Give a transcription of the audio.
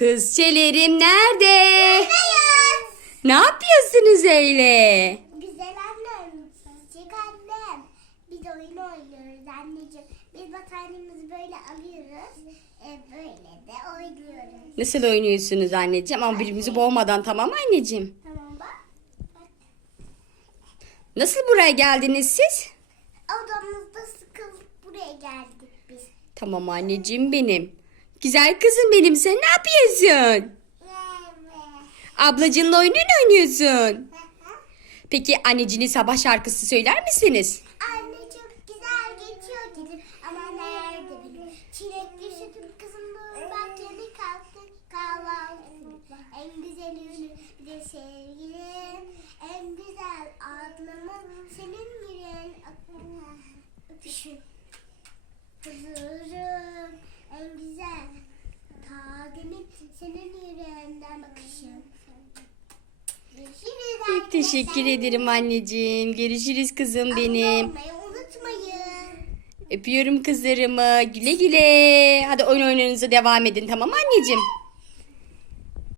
Kızçelerim nerede? Buradayız. Ne yapıyorsunuz öyle? Güzel annem, çiçek annem. Biz oyun oynuyoruz anneciğim. Biz battaniyemizi böyle alıyoruz. E, böyle de oynuyoruz. Nasıl oynuyorsunuz anneciğim? Ama birbirimizi boğmadan tamam mı anneciğim? Tamam bak. Bak. Nasıl buraya geldiniz siz? Odamızda sıkılıp buraya geldik biz. Tamam anneciğim benim. Güzel kızım benim sen ne yapıyorsun? Ablacınla oyun oynuyorsun. Peki annecinin sabah şarkısı söyler misiniz? Anne çok güzel geçiyor dedim ama nerede bileyim. Çilekli sütüm kızım doğru bak yeni kalktı kahvaltı. En güzel bir de sevgilim. En güzel adlamın senin yüreğin öpüşün. Huzurum en güzel tademin senin Çok teşekkür ederim anneciğim. Görüşürüz kızım benim. unutmayın. Öpüyorum kızlarımı. Güle güle. Hadi oyun oyunlarınıza devam edin tamam anneciğim?